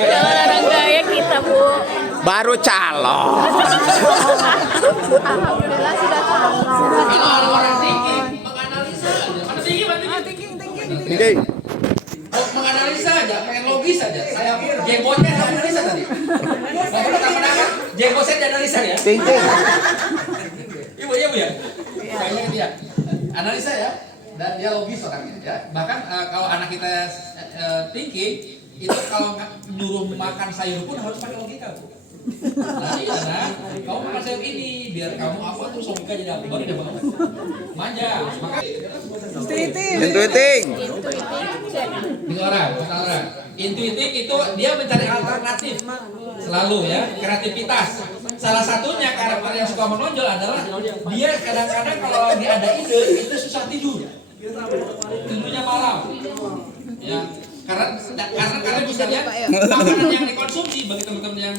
Jangan orang kaya kita, Bu. Baru calon. Alhamdulillah sudah calon. Kalau orang thinking, menganalisa aja. Mana thinking, mana thinking? Oke. Oh, menganalisa aja, pengen logis aja. Saya jenggotnya saya analisa tadi. Nggak pernah kenapa-napa, jenggot saya dianalisa ya. Ting-ting. Ibu ya, Bu ya? Kayaknya dia analisa ya, dan dia logis orangnya ya. Bahkan kalau anak kita thinking, itu kalau nyuruh makan sayur pun harus pakai logika, Bu. Nah, iya, nah, kamu makan sayur ini biar kamu apa tuh logika jadi apa? Baru dia banget. Manja, maka Intuiting. tiga orang. Intuitif itu dia mencari alternatif selalu ya, kreativitas. Salah satunya karakter yang suka menonjol adalah dia kadang-kadang kalau lagi ada ide itu susah tidur. Tidurnya malam. Ya, karena bisa lihat makanan yang dikonsumsi bagi teman-teman yang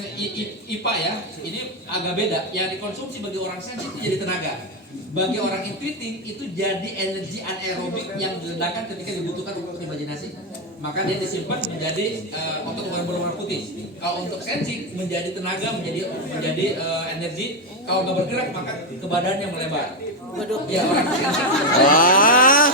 IPA ya, ini agak beda. Yang dikonsumsi bagi orang sensitif jadi tenaga. Bagi orang intuitif itu jadi energi anaerobik yang diledakan ketika dibutuhkan untuk imajinasi. Maka dia disimpan menjadi otot berwarna putih. Kalau untuk sensing menjadi tenaga, menjadi energi. Kalau nggak bergerak maka ke badannya melebar. Ya orang sensing. Wah.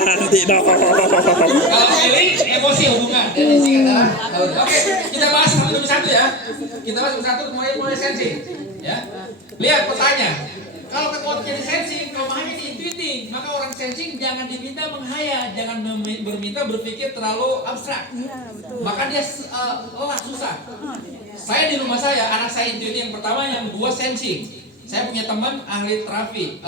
Nanti dong. Kalau feeling, emosi hubungan. Dan ini adalah oke, kita bahas satu demi satu ya. Kita bahas satu mulai sensing. Ya. Lihat petanya. Kalau kekuatan jadi sensing, kelemahannya di intuiting, maka orang sensing jangan diminta menghayal, jangan berminta berpikir terlalu abstrak. Maka dia lelah, susah. Saya di rumah saya, anak saya intuiting yang pertama, yang dua sensing. Saya punya teman ahli terapi,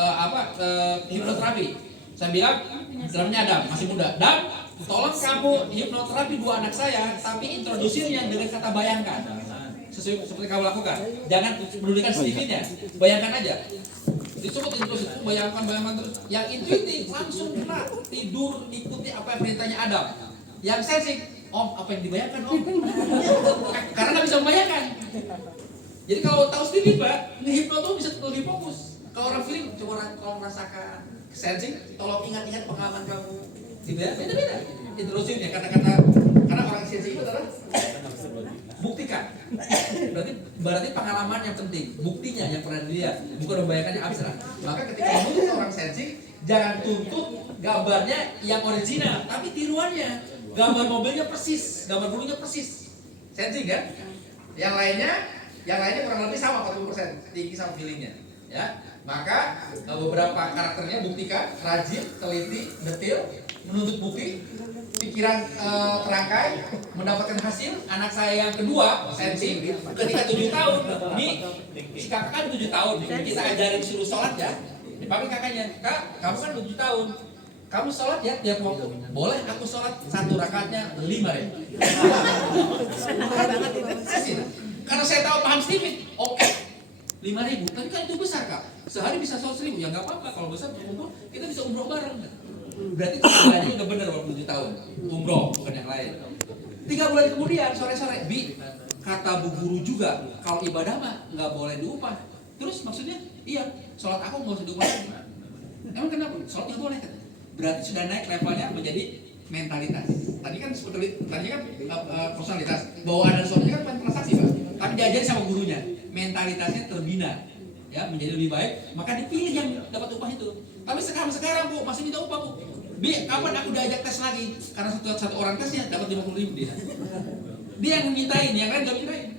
hipnoterapi. Saya bilang, dalamnya Adam, masih muda. Dan tolong kamu hipnoterapi dua anak saya, tapi introduksinya dengan kata bayangkan. Seperti kamu lakukan. Jangan pedulikan sedikitnya, bayangkan aja. Disebut introduksi, bayangkan terus. Yang intuitif langsung kena tidur, ikuti apa yang perintahnya Adam. Yang sensing, Om, apa yang dibayangkan Om? Karena nggak bisa membayangkan. Jadi kalau tahu sendiri Pak, hipno tuh bisa lebih fokus. Kalau orang feeling, coba kalau merasakan sensing, tolong ingat-ingat pengalaman kamu. Gitu ya, beda-beda. Introduksinya karena orang sensing itu adalah buktikan. Berarti pengalaman yang penting, buktinya yang pernah dilihat, bukan membayangkannya abstrak. Maka ketika menuntut orang sensing, jangan tuntut gambarnya yang original, tapi tiruannya. Gambar mobilnya persis, gambar bulunya persis. Sensing kan? Yang lainnya kurang lebih sama 40%, tinggi sama feelingnya. Ya, maka beberapa karakternya buktikan, rajin, teliti, detil, menuntut bukti, pikiran terangkai, mendapatkan hasil. Anak saya yang kedua, sensing, ketika 7 tahun, nih si kakak kan 7 tahun, kita ajarin suruh sholat ya, dipanggil kakaknya, Kak, kamu kan 7 tahun, kamu sholat ya tiap waktu, boleh aku sholat 1 rakaatnya 5.000. Karena saya tahu paham sedikit, oke. 5.000, tapi kan itu besar Kak. Sehari bisa 100.000, ya nggak apa-apa. Kalau besar umroh, kita bisa umroh bareng. Berarti itu udah bener waktu 7 tahun. Umroh, bukan yang lain. 3 bulan kemudian, sore-sore, Bi, kata Bu Guru juga, kalau ibadah mah nggak boleh diupah. Terus maksudnya, iya, sholat aku nggak usah diupah. Emang kenapa? Sholat nggak boleh kan? Berarti sudah naik levelnya menjadi mentalitas. Tadi kan personalitas. Bawaan dan suaminya kan transaksi Pak. Tapi diajari sama gurunya, mentalitasnya terbina, ya menjadi lebih baik. Maka dipilih yang dapat upah itu. Tapi sekarang Bu masih minta upah Bu. Bi, kapan aku diajak tes lagi? Karena satu orang tesnya dapat 50.000 dia. Dia yang mintain, yang lain nggak mintain.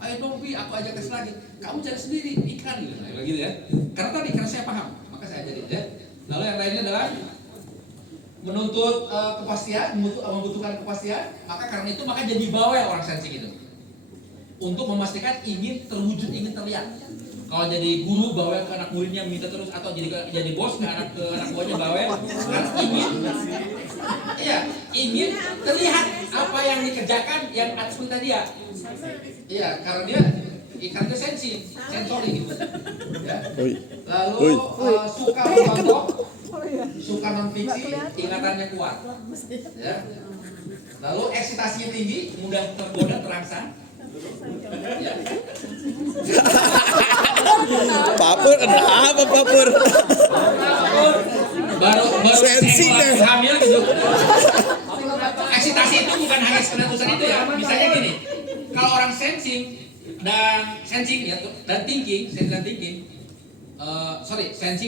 Ayo dong Bi, aku ajak tes lagi. Kamu cari sendiri, iklan gitu, gitu ya. Karena saya paham, maka saya ajarin ya. Lalu yang lainnya adalah menuntut kepastian, membutuhkan kepastian. Maka karena itu maka jadi bawel orang sensing itu. Untuk memastikan ingin terwujud, ingin terlihat. Kalau jadi guru bawel ke anak muridnya minta terus, atau jadi bos ke anak buahnya bawel, kan ingin terlihat apa yang dikerjakan yang atas perintah dia. Iya, karena dia ikannya sensori gitu. Ya. Lalu suka membantu, suka non-fiksi, ingatannya kuat. Ya. Lalu eksitasinya tinggi, mudah tergoda, terangsang. Ya. Papur, kenapa Papur? Baru baru Sensing lagi deh. hamil gitu. Eksitasi itu bukan hanya sekedar urusan itu ya. Misalnya gini, kalau orang sensing ya dan thinking, sensing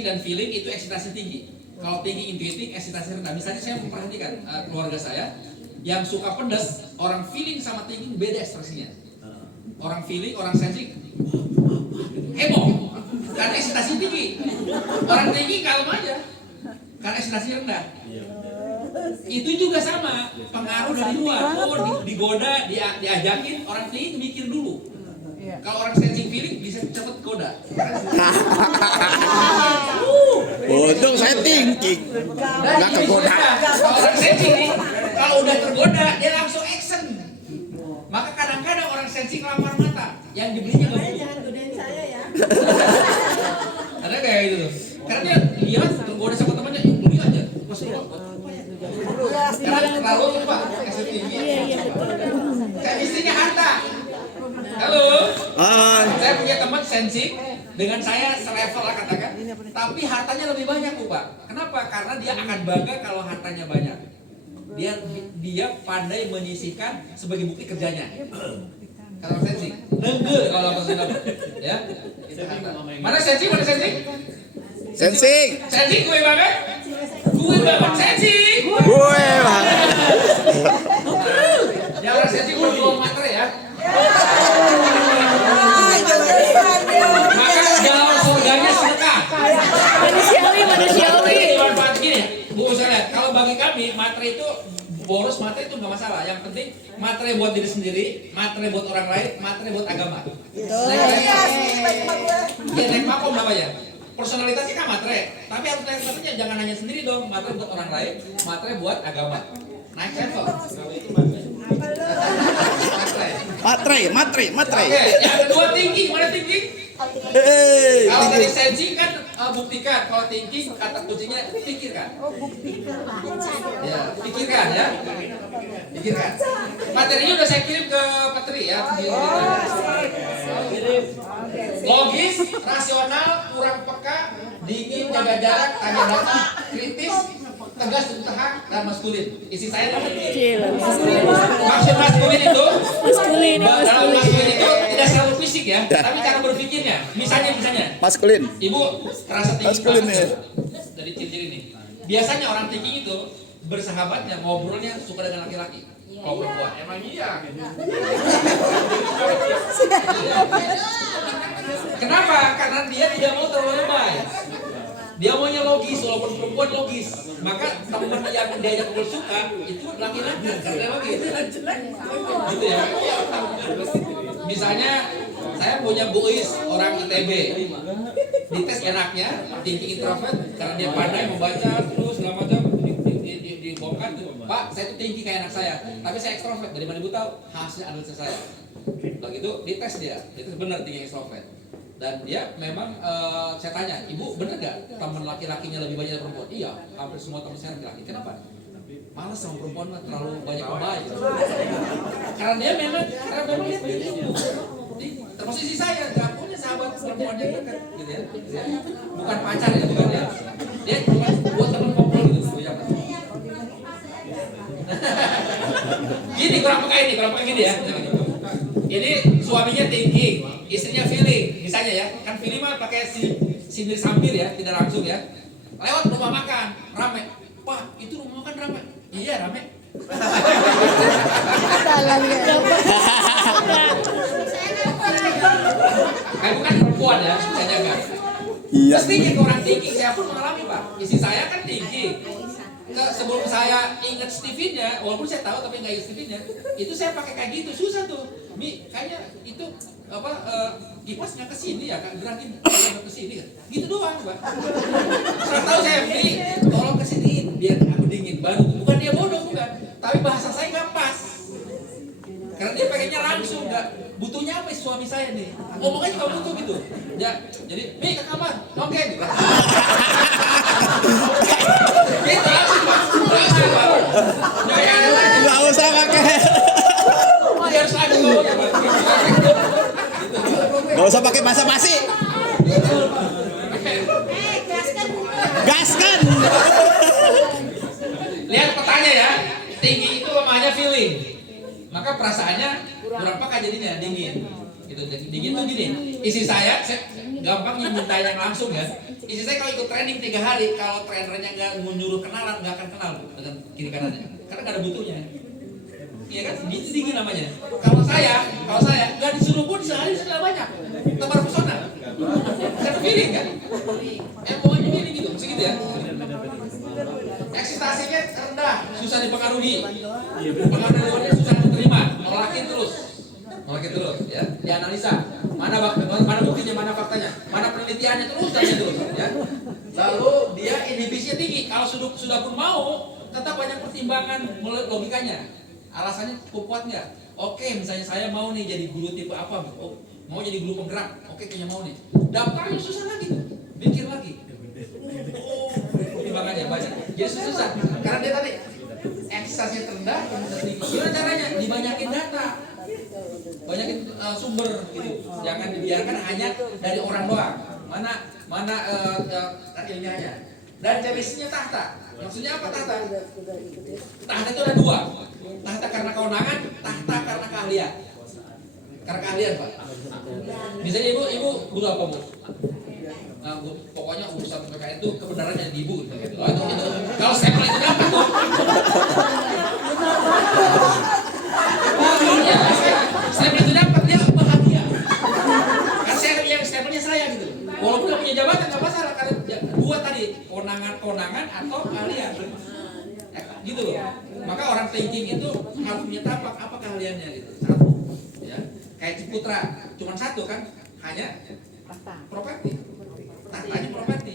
dan feeling itu eksitasi tinggi. Kalau tinggi intuitif, eksitasi rendah. Misalnya saya memperhatikan keluarga saya yang suka pedas, orang feeling sama thinking beda ekspresinya. Orang feeling, orang sensing heboh karena eksitasi tinggi. Orang tinggi kalem aja karena eksitasi rendah. Itu juga sama, pengaruh dari luar. Oh, digoda, diajakin, orang tinggi mikir dulu. Kalau orang sensing feeling bisa cepet goda. Untung saya thinking. Nggak kegoda. Kalau orang sensing nih, kalau udah tergoda dia langsung action. Maka kadang-kadang orang sensing lamar mata, yang dibelinya nggak beli. Jangan godain saya ya. Ada kayak gitu tuh. Karena dia tergoda sama temannya, yuk beli aja. Masuk karena terlalu tuh Pak, kasih tinggi. Kayak istrinya harta. Halo. Hai. Saya punya teman sensing dengan saya selevel lah katakan, tapi hartanya lebih banyak Bu Pak. Kenapa? Karena dia akan bangga kalau hartanya banyak. Dia pandai menyisihkan sebagai bukti kerjanya. Kalau sensing, nenggel kalau aku sudah, ya. Mana sensing? Mana sensing? Sensing. Sensing gue banget. Gue banget sensing. Gue banget. Ya orang sensing berjuang matre ya. Maka dalam surganya sedekah. Manusiawi. Manfaat gini, Bu bisa lihat. Kalau bagi kami matre itu boros matre itu nggak masalah. Yang penting matre buat diri sendiri, matre buat orang lain, matre buat agama. Naik makom namanya. Personalitasnya kan matre, tapi harus naik matrenya jangan hanya sendiri dong. Matre buat orang lain, matre buat agama. Naik level. Matre. Oke, yang kedua thinking, mana thinking? Hei, Kalau tadi thinking. sensing kan buktikan, kalau thinking kata kuncinya pikirkan. Ya, pikirkan ya. Pikirkan. Materinya udah saya kirim ke Patri ya. Logis, rasional, kurang peka, dingin, jaga jarak, tanya data, kritis, tegas untuk tahan, dan maskulin. Isi saya apa? Maksud maskulin itu dalam maskulin itu tidak selalu fisik ya, tapi cara berpikirnya. Misalnya Maskulin. Ibu terasa tinggi Maskulin banget ya. dari ciri-ciri ini. Biasanya orang tinggi itu bersahabatnya, ngobrolnya suka dengan laki-laki. Kalau perempuan, emang iya. Kenapa? Karena dia tidak mau terlalu lebay. Dia maunya logis, walaupun perempuan logis. Maka teman yang diajak bersuka itu laki-laki karena logis. Gitu ya. Misalnya saya punya Bu Is, orang ITB. Dites enaknya, thinking introvert karena dia pandai membaca terus segala macam dibongkar tuh. Pak, saya tuh tinggi kayak anak saya, tapi saya ekstrovert. Dari mana Ibu tahu? Hasil analisa saya. Begitu dites dia, itu benar tinggi ekstrovert. Dan dia memang saya tanya, Ibu bener gak teman laki-lakinya lebih banyak dari perempuan? Iya, hampir semua teman saya laki-laki. Kenapa? Malas sama perempuan mah terlalu banyak lebay. Karena dia memang dia begitu. Termasuk isi saya, gak punya sahabat perempuan yang dekat, gitu ya. Bukan pacar ya, bukan ya. Dia cuma buat teman ngobrol gitu. Gini kurang peka gini ya. Ini suaminya thinking, istrinya feeling, misalnya ya. Kan feeling mah pakai sindir sampir ya, tidak langsung ya. Lewat rumah makan, rame. Pak, itu rumah makan rame. Iya rame. Kamu kan perempuan ya, saya jaga. Iya. Mestinya orang thinking, saya pun mengalami Pak. Istri saya kan thinking. Sebelum saya ingat Stevie-nya, walaupun saya tahu tapi nggak ingat Stevie-nya, itu saya pakai kayak gitu, susah tuh. Mi, kayaknya itu apa kipas nggak kesini ya, Kak, gerakin ke sini kan? Gitu doang Pak. Setelah tahu saya, Mi, tolong kesiniin biar aku dingin baru. Bukan dia bodoh bukan, tapi bahasa saya nggak pas. Karena dia pengennya langsung, nggak butuhnya apa suami saya nih? Ngomongnya juga butuh gitu. Ya, jadi Mi ke kamar, oke. Gitu langsung Pak. Nggak usah pakai. Dia harus ada ngomongnya Pak. Nggak usah pakai basa-basi. Gaskan. tinggi itu lemahnya feeling. Maka perasaannya kurang peka jadinya dingin. Gitu. Dingin tuh gini. Isi saya gampang minta yang langsung ya. Isi saya kalau ikut training 3 hari, kalau trainernya nggak menyuruh kenalan, nggak akan kenal dengan kiri kanannya. Karena nggak ada butuhnya. Iya kan? Gitu dingin namanya. Kalau saya nggak disuruh pun sehari sudah banyak. Tebar pesona. Kan feeling kan? Pokoknya gini gitu, segitu ya. Eksitasinya rendah, susah dipengaruhi. Pengaruhannya susah diterima, nolakin terus ya. Dianalisa. Mana buktinya, mana faktanya, mana penelitiannya terus ya. Lalu dia inhibisinya tinggi. Kalau sudah pun mau, tetap banyak pertimbangan logikanya. Alasannya kuat nggak? Oke, misalnya saya mau nih jadi guru tipe apa? Oh, mau jadi guru penggerak. Oke, kayaknya mau nih. Daftarnya susah lagi tuh. Mikir lagi. Oh, pertimbangannya banyak. Jadi susah. Karena dia tadi eksitasinya terendah, gimana caranya? Dibanyakin data. Banyakin sumber gitu. Jangan dibiarkan hanya dari orang doang. Mana ilmiahnya. Dan jenisnya tahta. Maksudnya apa tahta? Tahta itu ada 2. Tahta karena kewenangan, tahta karena keahlian. Karena keahlian, Pak. Misalnya ibu guru apa, Bu? Nah, pokoknya urusan PPKN itu kebenarannya di ibu gitu. Oh, itu kalau stempel itu dapat tuh. Stempel itu dapat dia bahagia. Kan saya yang stempelnya saya gitu. Walaupun nggak punya jabatan nggak masalah karena 2 tadi kewenangan atau keahlian. Gitu loh. Maka orang thinking itu harus punya tapak apa keahliannya gitu. 1 ya. Kayak Ciputra cuma 1 kan, hanya properti. Tahtanya properti.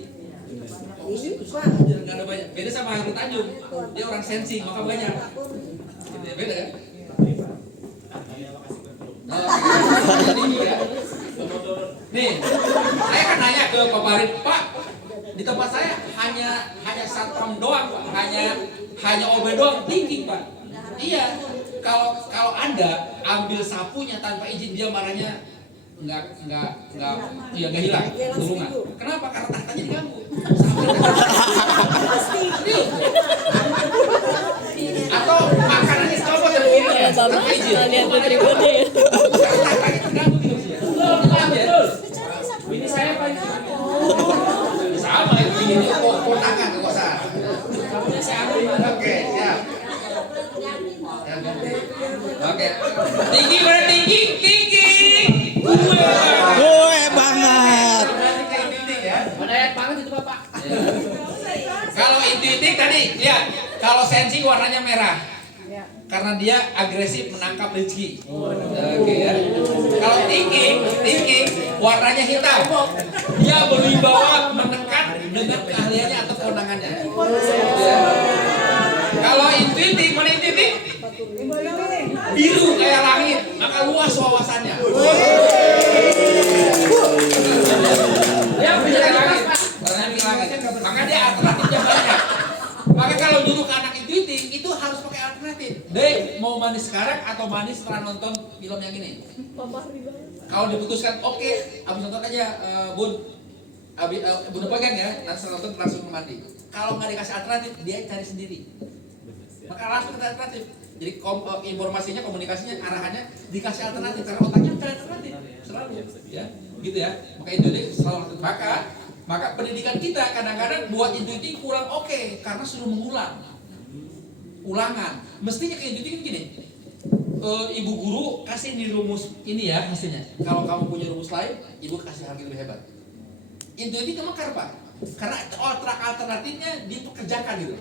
Oh, nggak ada banyak. Beda sama Hairul Tanjung. Dia orang sensing maka banyak. Gitu ya, beda kan? Nih, saya kan nanya ke Pak Farid, Pak, di tempat saya hanya satpam doang, Pak. Hanya OB doang tinggi, Pak. Iya, kalau Anda ambil sapunya tanpa izin dia marahnya nggak hilang turungan. Kenapa? Karena tahtanya diganggu. Atau makanannya copot dari piringnya tanpa izin. Kalian putri putri. Karena tahtanya terganggu gitu sih. Ini saya Pak. Sama itu ini kondangan kekuasaan. Oke, siap. Oke. Tinggi mana tinggi? Gue banget. Mana ayat banget itu Bapak. Kalau intuitif tadi, ya. Kalau sensing warnanya merah. Karena dia agresif menangkap rezeki. Oke ya. Kalau thinking warnanya hitam. Dia berwibawa menekan dengan keahliannya atau kewenangannya. Ya. Kalau intuitif, mana intuitif? Biru kayak langit, maka luas wawasannya. Dia bisa kayak langit, warnanya kayak langit. Maka dia alternatifnya banyak. Maka kalau dulu ke anak intuitif itu harus pakai alternatif. Dek, mau manis sekarang atau manis setelah nonton film yang ini? Kalau diputuskan, oke, abis nonton aja, Bun. Bun pegang ya, nanti setelah nonton langsung mandi. Kalau nggak dikasih alternatif, dia cari sendiri. Maka langsung ke alternatif. Jadi informasinya, komunikasinya, arahannya dikasih alternatif karena otaknya cari alternatif selalu, ya, gitu ya. Maka intuitif selalu maka pendidikan kita kadang-kadang buat intuitif kurang oke karena suruh mengulang, ulangan. Mestinya kayak intuitif gini. Ibu guru kasih di rumus ini ya hasilnya. Kalau kamu punya rumus lain, ibu kasih hal lebih hebat. Intuitif kemekar Pak. Karena alternatifnya dipekerjakan gitu.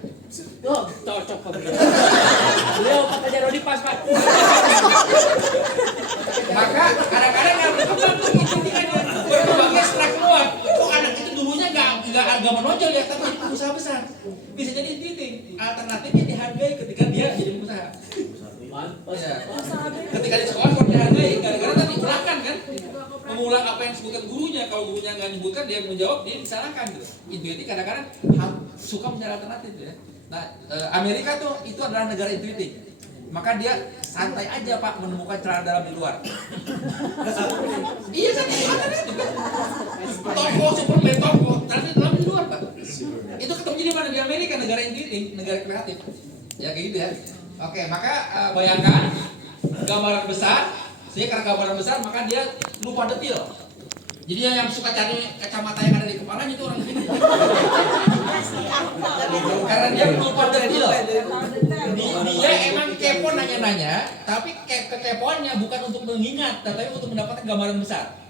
Oh, cocok Pak. Beliau pekerja rodi pas Pak. Maka kadang-kadang yang berkembang tuh intuitifnya berkembangnya setelah keluar. Kok anak itu dulunya nggak menonjol ya, tapi jadi pengusaha besar. Bisa jadi intuitif. Alternatifnya dihargai ketika dia jadi pengusaha. Ya. Ketika di sekolah kok dihargai, gara-gara tadi ulangan kan, mengulang apa yang disebutkan gurunya. Kalau gurunya nggak menyebutkan, dia menjawab, dia disalahkan gitu. Intuitif kadang-kadang suka mencari alternatif ya. Nah, Amerika tuh itu adalah negara intuitif. Maka dia santai aja Pak menemukan celana dalam di luar. Iya kan, itu kan. Toko Superman, toko celana dalam di luar Pak. Itu ketemu di mana di Amerika, negara intuitif, negara kreatif. Ya kayak gitu ya. Oke, maka bayangkan gambaran besar, sehingga karena gambaran besar maka dia lupa detil. Jadi yang suka cari kacamata yang ada di kepalanya itu orang gini. Karena dia lupa detil. Dia emang kepo nanya-nanya, tapi kekepoannya bukan untuk mengingat, tapi untuk mendapatkan gambaran besar.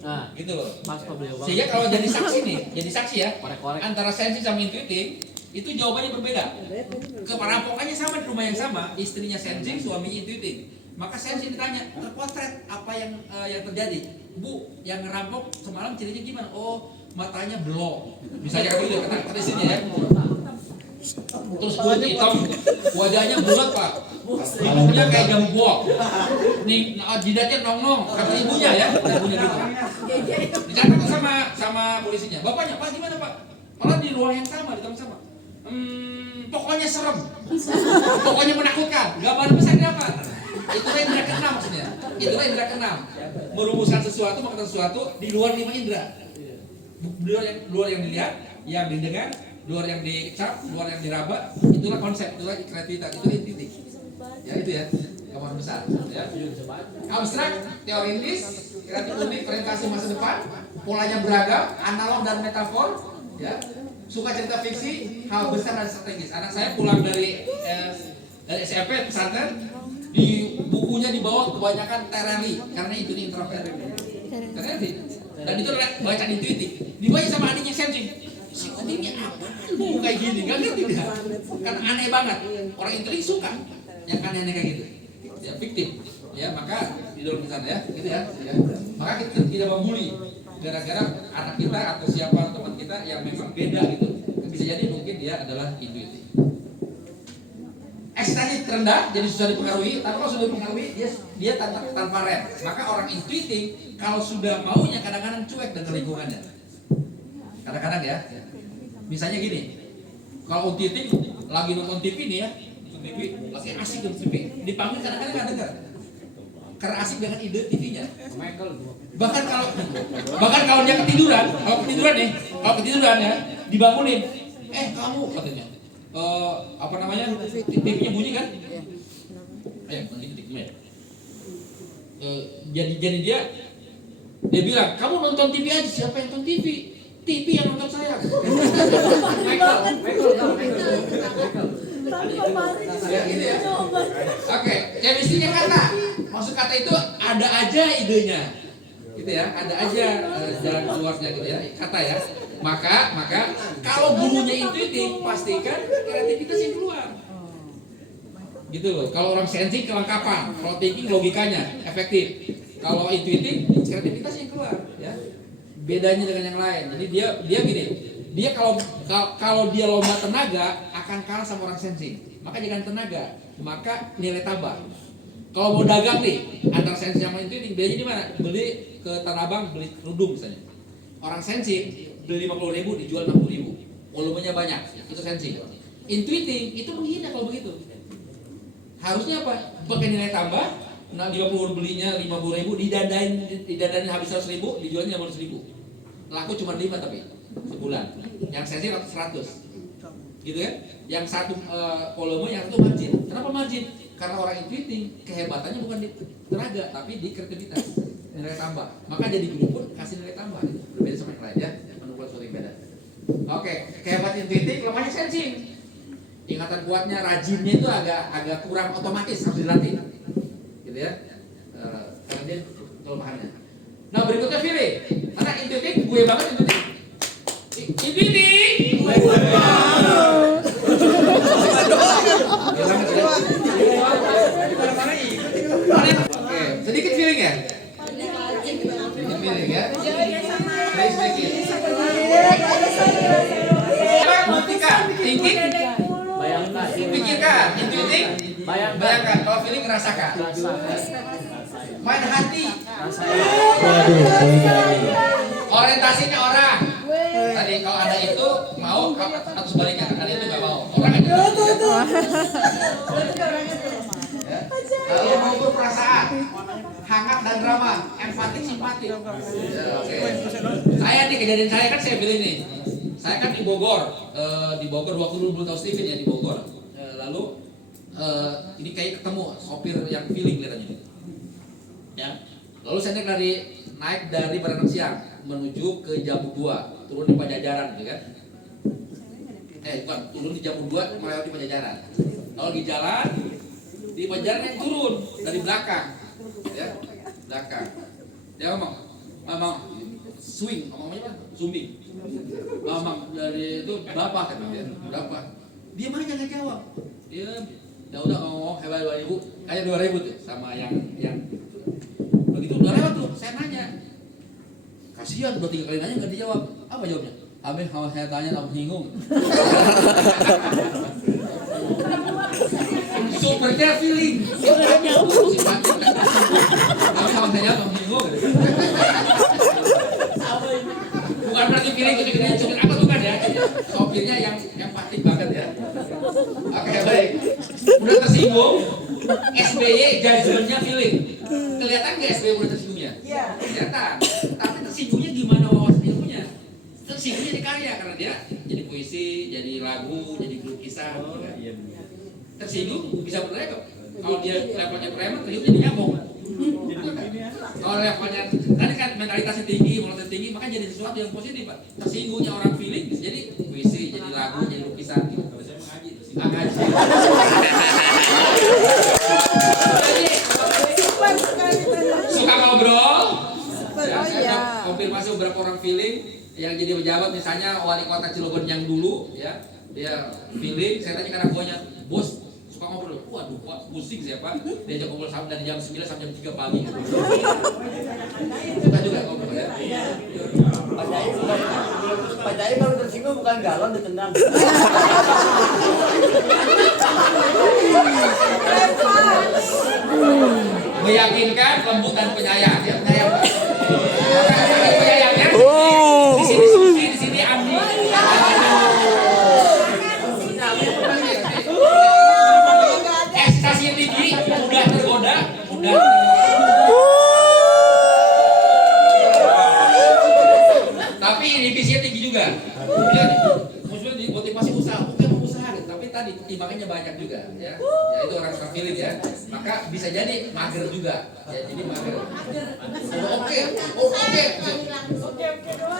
Nah, Gitu loh. Mas beliau. Sehingga kalau jadi saksi nih, jadi saksi ya, Korek-korek. antara sensi sama intuitif itu jawabannya berbeda. Keperampokannya sama di rumah yang sama, istrinya sensi, suaminya intuitif. Maka sensi ditanya, terpotret apa yang terjadi. Bu, yang ngerampok semalam cirinya gimana? Oh, matanya belok. Misalnya kayak gitu, kata sini ya. Terus kulit hitam, wajahnya bulat pak, hidungnya kayak gembok, nih jidatnya nong-nong, kata ibunya ya, ibunya gitu. Dicatat sama polisinya, bapaknya pak gimana pak? Malah di ruang yang sama, di tempat sama. Pokoknya serem, pokoknya menakutkan. Gambar besarnya apa? Itulah indera keenam maksudnya. Itulah indera keenam. Merumuskan sesuatu, melakukan sesuatu di luar 5 indera. Luar yang dilihat, yang didengar, luar yang dicap, luar yang diraba. Itulah konsep, itulah kreativitas, itu intuitif. Ya itu ya, gambar besar. Ya. Abstrak, teoritis, kreatif unik, orientasi masa depan, polanya beragam, analog dan metafor. Ya. Suka cerita fiksi, hal besar dan strategis. Anak saya pulang dari SMP pesantren, di bukunya dibawa kebanyakan terali karena itu introvert. Terali. Dan itu bacaan intuitif. Dibaca sama adiknya sensi. Si ini apa? Buku kayak gini, nggak ngerti dia. Kan aneh banget. Orang intuitif suka yang aneh-aneh kayak gitu. Ya fiktif. Ya maka di dalam sana ya, gitu ya. Maka kita tidak membuli gara-gara anak kita atau siapa teman kita yang memang beda gitu. Bisa jadi mungkin dia adalah intuitif. Ekstasi terendah, jadi susah dipengaruhi. Tapi kalau sudah dipengaruhi, dia tanpa rem. Maka orang intuitif kalau sudah maunya kadang-kadang cuek dengan lingkungannya. Kadang-kadang ya. Misalnya gini, kalau intuitif lagi nonton TV nih ya, TV lagi asik nonton TV, dipanggil kadang-kadang nggak dengar. Karena asik dengan ide TV-nya. Bahkan kalau dia ketiduran, kalau ketiduran ya, dibangunin. Kamu katanya. Apa namanya? TV-nya bunyi kan? Jadi dia bilang, kamu nonton TV aja, siapa yang nonton TV? TV yang nonton saya. Ya, gitu ya. Oke, chemistry-nya kata. Maksud kata itu ada aja idenya. Gitu ya, ada aja jalan keluarnya gitu ya. Kata ya. Maka kalau gurunya intuitif, pastikan kreativitas yang keluar. Gitu loh. Kalau orang sensi kelengkapan, kalau thinking logikanya efektif. Kalau intuitif kreativitas yang keluar, ya. Bedanya dengan yang lain. Jadi dia gini. Dia kalau dia lomba tenaga akan kalah sama orang sensi. Maka jangan tenaga, maka nilai tambah. Kalau mau dagang nih, antara sensi sama intuitif, bedanya di mana? Beli ke Tanah Abang, beli kerudung misalnya. Orang sensi beli 50.000 dijual 60.000, volumenya banyak, itu sensi. Intuitif itu menghina kalau begitu. Harusnya apa? Pakai nilai tambah. Nah 50 belinya 50.000, didadain habis 100.000, dijualnya 500.000. Laku cuma 5 tapi sebulan. Yang sensi 100. Gitu kan? Yang satu volume, yang satu margin. Kenapa margin? Karena orang intuitif kehebatannya bukan di tenaga tapi di kreativitas, nilai tambah. Maka jadi guru pun kasih nilai tambah. Berbeda sama yang lain ya. Sesuatu yang beda. Oke, kehebatan intuitif, lemahnya sensing. Ingatan kuatnya, rajinnya itu agak kurang otomatis, harus dilatih. Gitu ya. Karena dia kelemahannya. Nah, berikutnya feeling. Karena intuitif, gue banget intuitif. Intuitif. Oke, sedikit feeling ya. Sedikit feeling ya. Sedikit. Buktikan, thinking, Bayangkan. pikirkan, intuitif, bayangkan, kalau feeling rasakan. Main hati, orientasinya orang. Tadi kalau ada itu mau atau sebaliknya, ada itu nggak mau. Orang aja. Kalau mau berperasaan, hangat dan ramah, empatik, simpatik. Ya, saya nih kejadian saya kan saya pilih nih. Saya kan di Bogor waktu dulu belum tahu Steven ya di Bogor. Lalu ini kayak ketemu sopir yang feeling kelihatannya. Ya. Lalu saya naik dari Baranang Siang menuju ke Jambu 2, turun di Pajajaran, gitu kan? Bukan, turun di Jambu 2 melewati Pajajaran. Lalu di jalan di Pajajaran yang turun dari belakang, ya, belakang. Dia ngomong, swing, ngomongnya apa? Zooming. Ngomong dari itu berapa kan dia? Berapa? Dia mana jangan jawab. Dia ya udah ngomong hebat 2000, kayak 2000 tuh sama yang begitu udah lewat tuh. Saya nanya, kasihan udah 3 kali nanya nggak dijawab. Apa jawabnya? Habis kalau saya tanya aku bingung. Supernya feeling. Dia udah jawab. Tapi kalau saya jawab bingung. Bukan berarti feeling itu kita cuma apa tuh kan ya? Sopirnya yang patik banget ya. Oke, baik. Udah tersinggung. SBY judgement-nya feeling. Kelihatan nggak SBY udah tersinggungnya? Iya. Kelihatan. Tapi tersinggungnya gimana wawasan ilmunya? Tersinggungnya di karya karena dia jadi puisi, jadi lagu, jadi lukisan. Tersinggung bisa bertanya kok. Kalau dia levelnya preman, terus jadi nyambung. Kalau levelnya tadi kan mentalitasnya tinggi, moralitasnya tinggi, maka jadi sesuatu yang positif, Pak. Tersinggungnya orang feeling bisa jadi puisi, jadi lagu, jadi lukisan. Kalau saya mengaji, ngaji. Suka ngobrol. Ya, saya konfirmasi beberapa orang feeling yang jadi pejabat, misalnya wali kota Cilegon yang dulu, ya, dia feeling. Saya tanya anak buahnya, bos, suka ngobrol. Waduh, Pak, pusing siapa? Diajak ngobrol dari jam 9 sampai jam 3 pagi. Suka juga ngobrol ya. Pak Jai kalau tersinggung bukan galon ditendang. Meyakinkan, lembut dan penyayang. Dia penyayang. Penyayangnya di sini Susi, di sini Andi. Ekstasi tinggi, mudah tergoda, mudah. Tapi inhibisinya tinggi juga. Maksudnya dimotivasi usaha, bukan usaha, tapi tadi timbangannya banyak juga, ya. Ya itu orang feeling ya. Maka bisa jadi mager juga, ya. Jadi mager.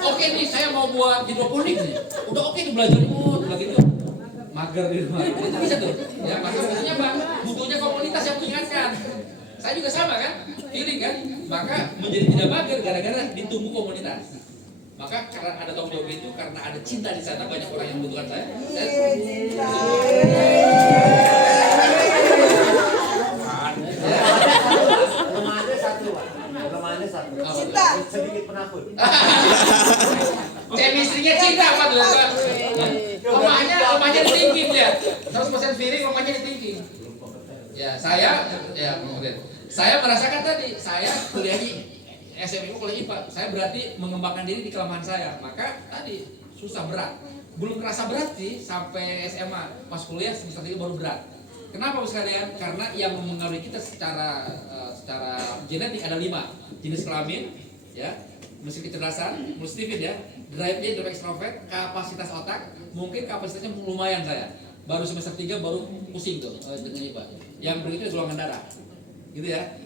Oke nih, saya mau buat hidroponik nih. Udah oke nih belajar gitu. Mager di rumah. Itu bisa tuh. Ya, maka butuhnya apa? Butuhnya komunitas yang mengingatkan. Saya juga sama kan, feeling kan. Maka menjadi tidak mager gara-gara ditunggu komunitas. Maka karena ada tanggung jawab itu, karena ada cinta di sana, banyak orang yang membutuhkan saya. Kelemahannya satu. Cinta. Sedikit penakut. Chemistry-nya cinta apa tuh? Lemahnya di thinking ya. 100% feeling, lemahnya di thinking. Ya, saya merasakan tadi, saya kuliahnya SMU kuliah IPA, saya berarti mengembangkan diri di kelemahan saya. Maka tadi susah berat. Belum kerasa berat sih sampai SMA. Pas kuliah semester 3 baru berat. Kenapa Bapak sekalian? Karena yang mempengaruhi kita secara genetik ada 5. Jenis kelamin, ya, mesti kecerdasan, multivit ya, drive-nya drive extrovert, kapasitas otak, mungkin kapasitasnya lumayan saya. Baru semester 3 baru pusing tuh dengan IPA. Yang berikutnya golongan darah. Gitu ya.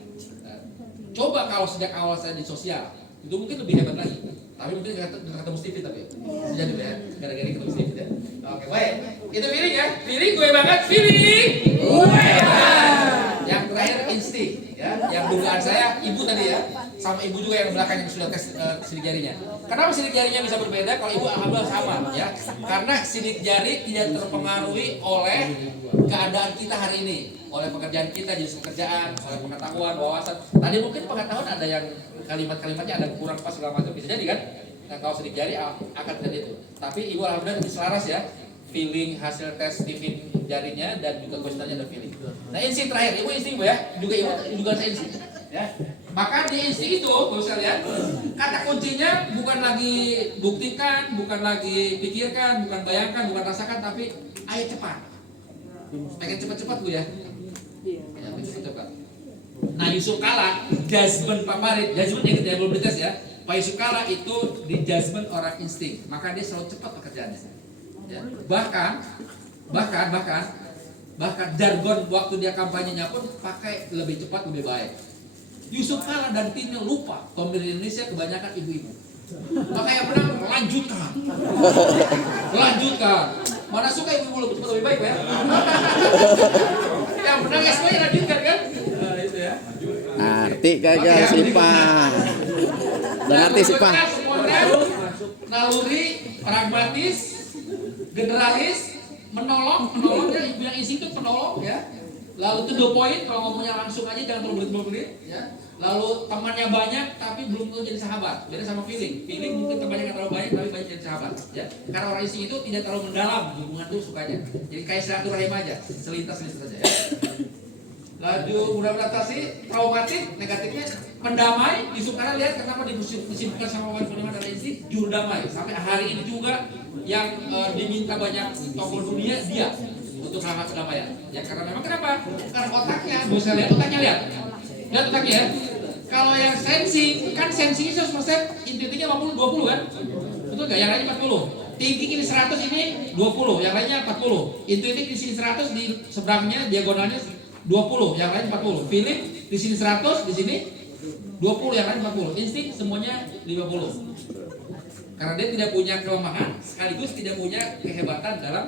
Coba kalau sejak awal saya di sosial, itu mungkin lebih hebat lagi. Tapi mungkin ketemu Stevie tapi jadi ya, gara-gara ketemu Stevie ya. Oke, baik. Itu feeling ya. Feeling gue banget, feeling. Yang terakhir insting ya. Yang dugaan saya ibu tadi ya, sama ibu juga yang belakang yang sudah tes sidik jarinya. Kenapa sidik jarinya bisa berbeda kalau ibu alhamdulillah sama ya? Karena sidik jari tidak terpengaruhi oleh keadaan kita hari ini, oleh pekerjaan kita, jenis pekerjaan, oleh pengetahuan, wawasan. Tadi mungkin pengetahuan ada yang kalimat-kalimatnya ada kurang pas segala macam, bisa jadi kan? Nah, kalau sidik jari akan terjadi itu. Tapi ibu alhamdulillah lebih selaras ya. Feeling hasil tes tiffin jarinya dan juga kuesionernya ada feeling. Nah, insting terakhir, ibu insting bu ya, juga ibu juga saya insting. Ya. Maka di insting itu, kalau saya lihat, kata kuncinya bukan lagi buktikan, bukan lagi pikirkan, bukan bayangkan, bukan rasakan, tapi ayo cepat. Pengen cepat-cepat bu ya. Ya, cepat-cepat. Nah, Yusuf Kala, judgement Pak Farid, judgement yang kita belum dites ya. Pak Yusuf Kala itu di judgement orang insting, maka dia selalu cepat pekerjaannya. Ya. Bahkan Bahkan jargon waktu dia kampanyenya pun pakai lebih cepat lebih baik. Yusuf Kala dan timnya lupa pemilih Indonesia kebanyakan ibu-ibu. Maka yang menang lanjutkan. Lanjutkan. Mana suka ibu-ibu lebih cepat lebih baik ya? Yang menang semuanya lanjutkan kan? Nah, itu ya. Arti kagak sifat. Dan arti sifat. Naluri, pragmatis, generalis, menolong dia bilang isi itu penolong ya. Lalu to the point, kalau ngomongnya langsung aja jangan terlalu berbelit-belit ya. Lalu temannya banyak tapi belum tentu jadi sahabat. Beda sama feeling. Feeling mungkin temannya nggak terlalu banyak tapi banyak jadi sahabat ya. Karena orang isi itu tidak terlalu mendalam hubungan tuh sukanya. Jadi kayak silaturahim aja, selintas saja ya. Lalu mudah-mudahan atasi traumatik negatifnya pendamai. Yusuf Kala lihat kenapa disibukkan sama Wan Sulaiman dan istri juru damai sampai hari ini juga yang diminta banyak tokoh dunia dia untuk melakukan kedamaian. Ya karena memang kenapa? Karena otaknya, bisa lihat otaknya lihat otaknya ya. Kalau yang sensing kan sensingnya 100% intuitifnya 50-20 kan? Betul nggak? Yang lainnya 40. Thinking ini 100 ini 20, yang lainnya 40. Intuitif di sini 100 di seberangnya diagonalnya 20, yang lain 40. Feeling di sini 100, di sini 20, yang lain 40. Insting semuanya 50. Karena dia tidak punya kelemahan, sekaligus tidak punya kehebatan dalam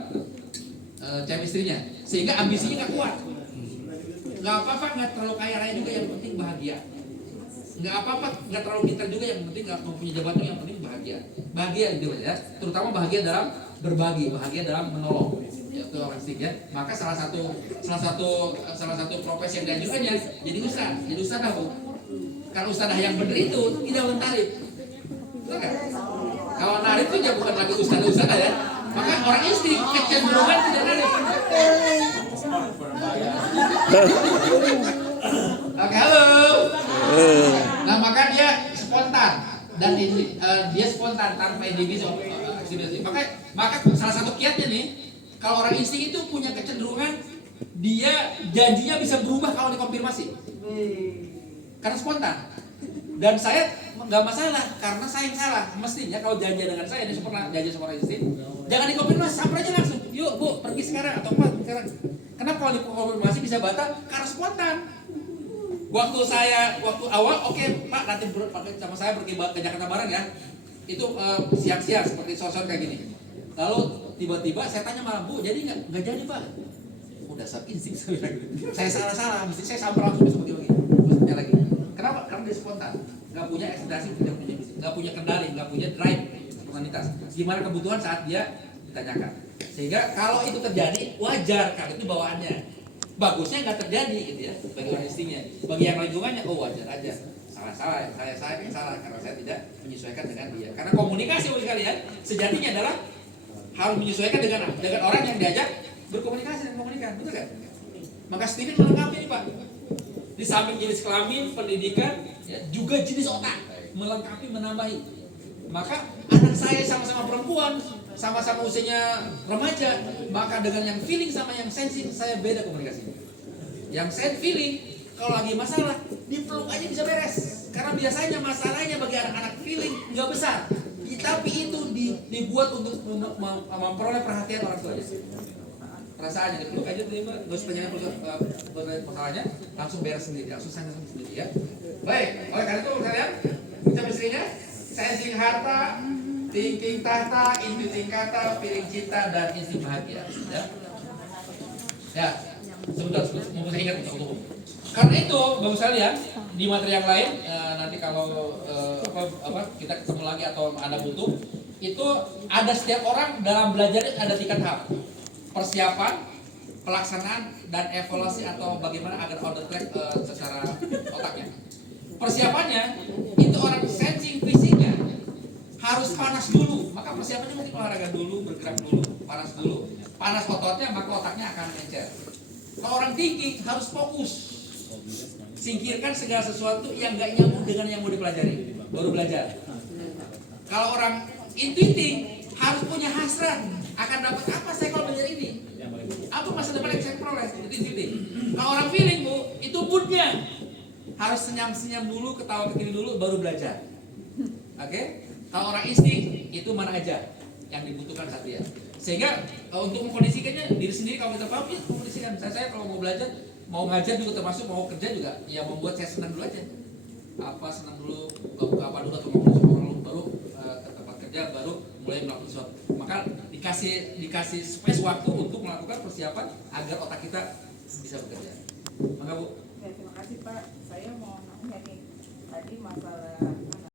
chemistry-nya, sehingga ambisinya nggak kuat. Nggak apa-apa, nggak terlalu kaya raya juga, yang penting bahagia. Nggak apa-apa, nggak terlalu pintar juga, yang penting nggak mempunyai jabatan, yang penting bahagia. Bahagia gitu ya, terutama bahagia dalam berbagi, bahagia dalam menolong. Itu orang sih ya. Maka salah satu profesi yang dianjurkannya jadi ustadzah Bu. Kalau ustadzah yang benar itu tidak mentarif. Betul kan? Kalau narif itu ya bukan lagi ustadzah ya. Maka orang istri kecenderungan tidak narif. Oke, halo. Nah, maka dia spontan dan dia spontan tanpa individu. Maka salah satu kiatnya nih, kalau orang istri itu punya kecenderungan dia janjinya bisa berubah kalau dikonfirmasi. Karena spontan. Dan saya nggak masalah karena saya yang salah. Mestinya kalau janji dengan saya, dia pernah janji sama orang istri, jangan dikonfirmasi, sampai aja langsung. Yuk Bu, pergi sekarang atau apa sekarang. Kenapa kalau dikonfirmasi bisa batal? Karena spontan. Waktu awal, oke, Pak, nanti sama saya pergi ke Jakarta bareng ya. Itu siang-siang seperti sosok kayak gini. Lalu tiba-tiba saya tanya malam, Bu, jadi nggak jadi Pak? Udah dasar insting saya bilang gitu. Saya salah, mesti saya sampai langsung besok begini. Terusnya lagi. Kenapa? Karena dia spontan, nggak punya ekspektasi, nggak punya kendali, nggak punya drive spontanitas. Gimana kebutuhan saat dia ditanyakan. Sehingga kalau itu terjadi wajar, kalau itu bawaannya. Bagusnya nggak terjadi gitu ya bagi orang istrinya. Bagi yang lingkungannya, oh wajar aja. Salah, saya yang salah karena saya tidak menyesuaikan dengan dia. Karena komunikasi bagi kalian sejatinya adalah harus menyesuaikan dengan orang yang diajak berkomunikasi dan komunikasi, betul kan? Maka Steven melengkapi nih Pak. Di samping jenis kelamin, pendidikan, ya, juga jenis otak, melengkapi, menambahi. Maka anak saya sama-sama perempuan, sama-sama usianya remaja, maka dengan yang feeling sama yang sensing saya beda komunikasi. Yang sense feeling, kalau lagi masalah, dipeluk aja bisa beres. Karena biasanya masalahnya bagi anak-anak feeling nggak besar, tapi itu dibuat untuk memperoleh perhatian orang tuanya. Perasaannya dipeluk aja terima, nggak usah penyanyi masalahnya, langsung beres sendiri, langsung sangat sendiri ya. Baik, oleh karena itu kalian ucap istrinya, sensing harta, thinking tahta, intuiting kata, feeling cinta, dan insting bahagia. Ya, sebentar, mau saya ingat untuk. Karena itu, bagus sekalian di materi yang lain, nanti kalau kita ketemu lagi atau Anda butuh, itu ada setiap orang dalam belajar ada 3 tahap. Persiapan, pelaksanaan, dan evaluasi atau bagaimana agar on the track secara otaknya. Persiapannya itu orang sensing fisiknya harus panas dulu, maka persiapannya mungkin olahraga dulu, bergerak dulu, panas dulu. Panas ototnya maka otaknya akan encer. Kalau orang thinking harus fokus, singkirkan segala sesuatu yang gak nyambung dengan yang mau dipelajari, baru belajar. Kalau orang intuiting harus punya hasrat, akan dapat apa saya kalau belajar ini? Apa masa depan yang saya peroleh? Itu intuiting. Kalau orang feeling Bu, itu moodnya harus senyum-senyum dulu, ketawa kekini dulu, baru belajar. Oke? Kalau orang insting itu mana aja yang dibutuhkan saat dia. Sehingga untuk mengkondisikannya diri sendiri, kalau kita paham ya kondisikan. Saya kalau mau belajar, mau ngajar juga termasuk mau kerja juga, ya membuat saya senang dulu aja. Apa senang dulu, buka apa dulu atau ngobrol sama orang baru ke tempat kerja, baru mulai melakukan sesuatu. Maka dikasih space waktu untuk melakukan persiapan agar otak kita bisa bekerja. Maka Bu. Ya, terima kasih Pak. Saya mau nanya nih, tadi masalah